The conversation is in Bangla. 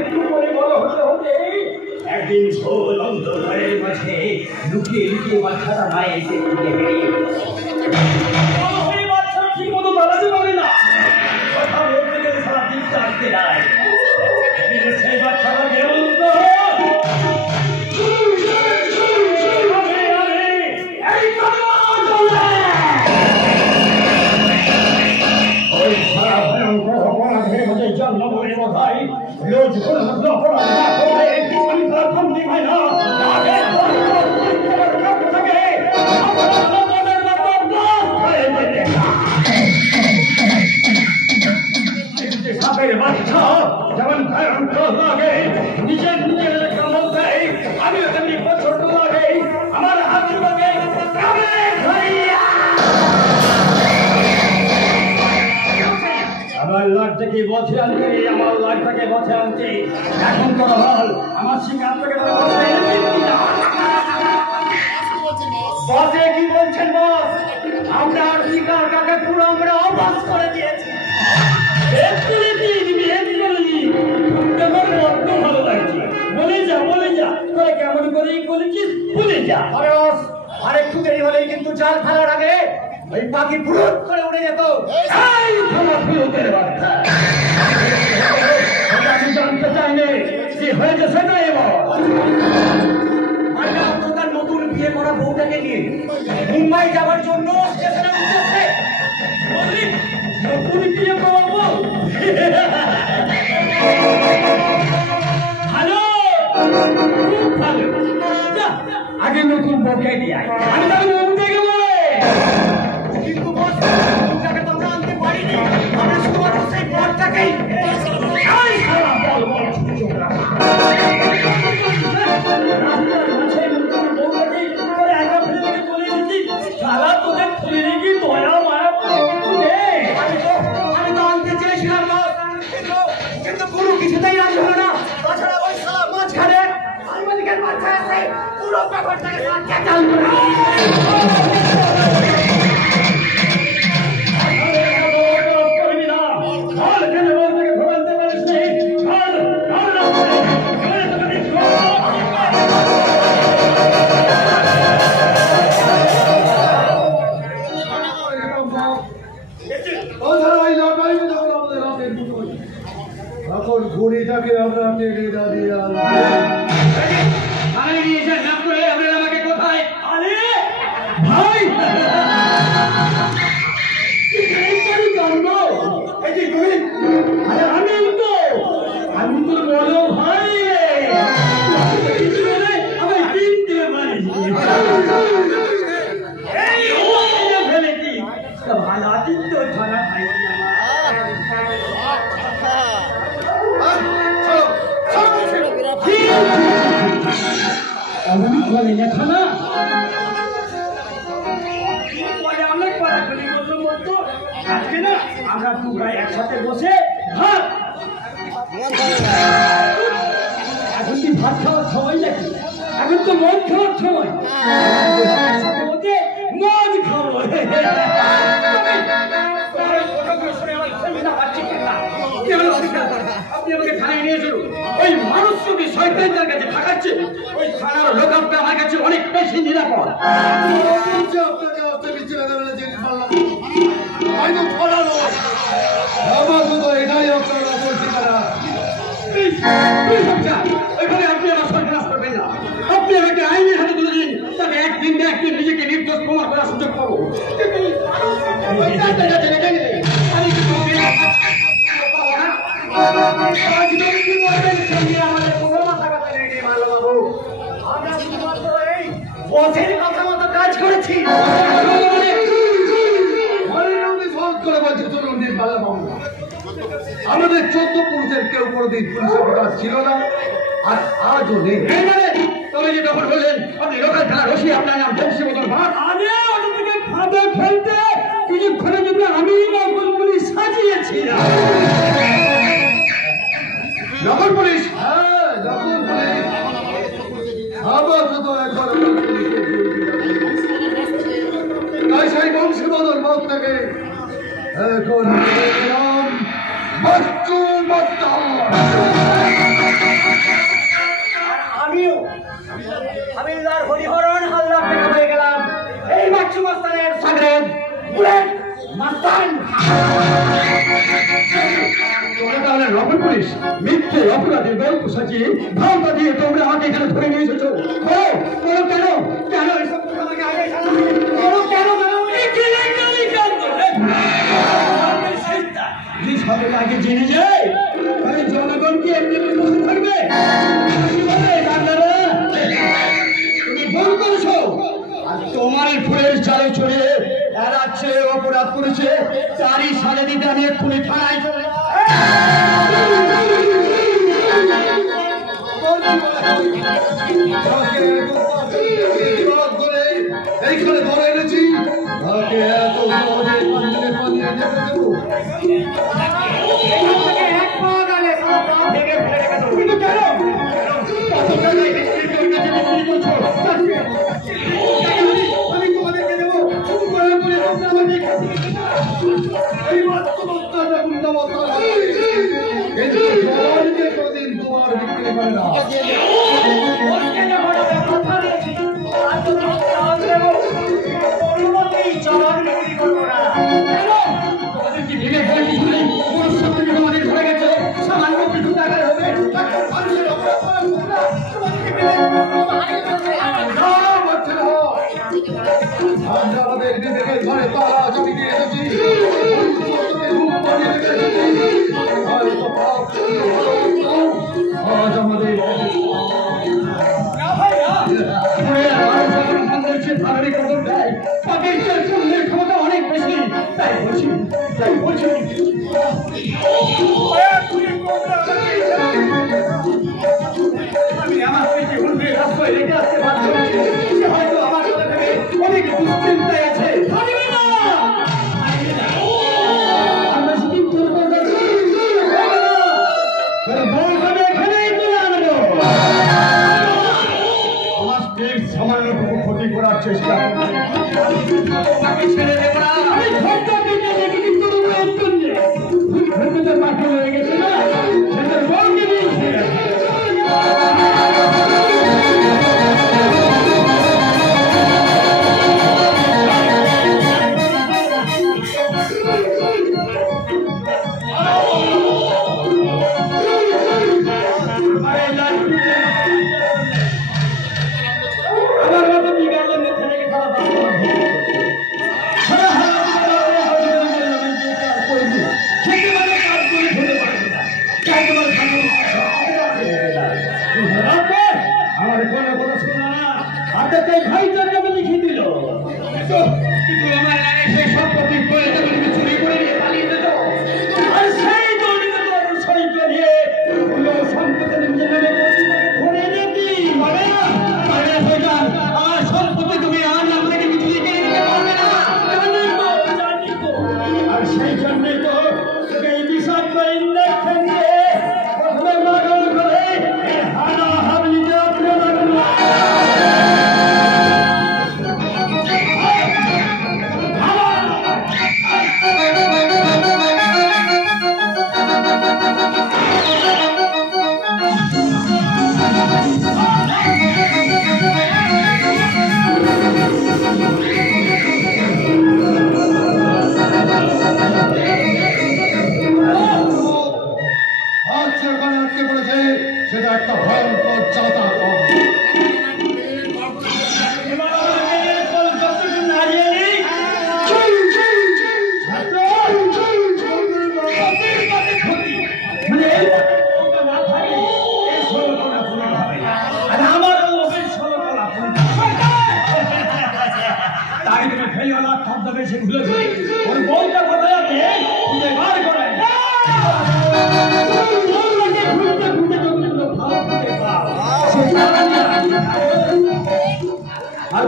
একটু করে বড় হতে হতে একদিন ঝোল অন্ধকারের মাঝে লুকিয়ে লুকিয়ে বাচ্চাটা মায়ের থেকে বেরিয়ে বাচ্চা ঠিক মতো দাঁড়াতে পারে না, কথা বলতে গেলে সারা দিকটা আসতে নাই। সেই বাচ্চাটা কেমন ওই সারা ভয়ঙ্কর অপরাধের মধ্যে জন্ম করে বোধহয় রোজ কোনো অপরাধ না করে আমি তার শান্তি পাই না। সাপের বাচ্চা যেমন ভয়ঙ্কর লাগে, নিজের নিজের কামড় দেয়, আমিও তেমনি ছোট লাগে, আমার হাত লাগে আমার লাটটাকে বসে আনতে, আমার লাটটাকে বসে আনতে এখন করা হল আমার শিকার থেকে বসে কি বলছেন বস? আপনার শিকার কাকে পুরো আমরা অবাস করে দিয়েছি। ভালো লাগছে, বলে যা বলে যা তোরা কেমন করে বলেছিস বলে যা। আর একটু দেরি হলেই কিন্তু জাল ফেলার আগে ওই পাখি ফুরুত করে উড়ে যেত। আমি জানতে চাইনি যে হয়েছে সেটাই তার নতুন বিয়ে করা বউটাকে নিয়ে মুম্বাই যাওয়ার জন্য স্টেশনে উঠেছে। নতুন বিয়ে করাবো ভালো, খুব ভালো। আগে নতুন বউকে নিয়ে আয়, আমি তার বউ থেকে বলে কিন্তু বউটাকে তো আমরা আনতে পারিনি, আমরা শুধুমাত্র সেই বরটাকেই সারা তোদের খুলে রেখে দয়া মায়া আমি তো আনতে চেয়েছিলাম কিন্তু কোনো কিছুতেই রাজি হলো না। তাছাড়া ওই সারা মাঝখানে আলমালিকের মাঝে আছে পুরো ব্যাপারটাকে ক্যাটাল করে এখন ঘুড়িটাকে আমরা টেনে দাঁড়িয়ে আমাকে কোথায় আরে ভাই আমি তো বলো ভাই আমি কিনতে পারি ফেলেছি ভালো আছিস তো থানা খাই খানা অনেক পাড়াখালি মতো আজকে না আমরা দুগাই একসাথে বসে ভাত এখন কি ভাত খাওয়ার সময় নাকি? এখন তো মদ খাওয়ার সময়, মদ খাবো। আপনি আমাকে থানায় নিয়ে চলুন। ওই মানুষ যদি শয়তানদের কাছে থাকাচ্ছে ওই থানার লোক আমার কাছে অনেক বেশি নিরাপদ। এটাই আপনারা বলছি তারা এখানে আপনি আমার সরকার করবেন না। আপনি আমাকে আইনের হাতে তুলে দিন, তবে একদিন না একদিন নিজেকে নির্দোষ প্রমাণ করার সুযোগ পাবো। কথা মতো কাজ করেছি। আমাদের 14 পুরুষের কেউ কোনোদিন পুলিশের কাজ ছিল না, আর আজও নেই। তবে যে তখন বললেন আপনি লোকাল থানা রসি, আপনার নাম বংশীবদল ভাট। আরে ওটা থেকে ফাঁদে ফেলতে কিছুক্ষণের জন্য আমি নকল পুলিশ সাজিয়েছিলাম। নকল পুলিশ? হ্যাঁ, নকল পুলিশ। আবার শুধু এখন তাই সেই বংশীবদল মত থেকে এখন নাম বাচ্চু বাচ্চা। খবর পুলিশ মিথ্যে অপরাধের গল্প সাজিয়ে ধাওয়া দিয়ে তোমরা আমাকে এখানে ধরে নিয়ে এসেছো। বলো কেন কেন এসব কথা আমাকে আগে জানাবে? বলো কেন যে সবাই আগে জেনে যায় তাহলে জনগণকে এমনি বসে থাকবে? তুমি ভুল করেছো। আর তোমার ফুলের চালে চড়ে এড়াচ্ছে অপরাধ করেছে তারই সাজা দিতে আমি এক্ষুনি থানায় চলে এইখানে ধরে এনেছি তাকে এত সহজে পাঞ্জরে পাঞ্জরে যেতে দেবো? তোমার বিক্রি করে না। আমাদের নিজেদের ঘরে পাড়া জমিতে এসেছি আজ আমাদের ক্ষমতা অনেক বেশি তাই বলছি আমি আমার রাস্তায় রেখে আসতে বাধ্য হয়েছি। হয়তো আমার অনেক দুশ্চিন্তায় আছে। আমার স্ত্রীর সামান্যটুকু ক্ষতি করার চেষ্টা ছেড়ে দেব না। মাঠে হয়ে গেছে না আমার কোনো কথা শোনা না। আপনার তাই ভাই তার নামে লিখে দিল কিন্তু আমার সেই সম্পত্তি চুরি করে নিয়ে পালিয়ে যেত। আর সেই দৌড়িত সৈক্য নিয়ে সম্পত্তি ধরে যেতি হবে না। আমার সম্পত্তি তুমি আর আপনাকে কিছু লিখে দিতে পারবে না। আর সেই জন্যই তো এই বিষাক্ত ইঞ্জেকশন দিয়ে প্রথমে মাগল করে হানা হাবলিতে আপনি লাগলো। সেটা একটা ভয়ঙ্কর চাতা তাই তুমি ফেলিওয়ালা শব্দ বেশি ভুলেছ। ওর বউটা কোথায় আছে বার করে আর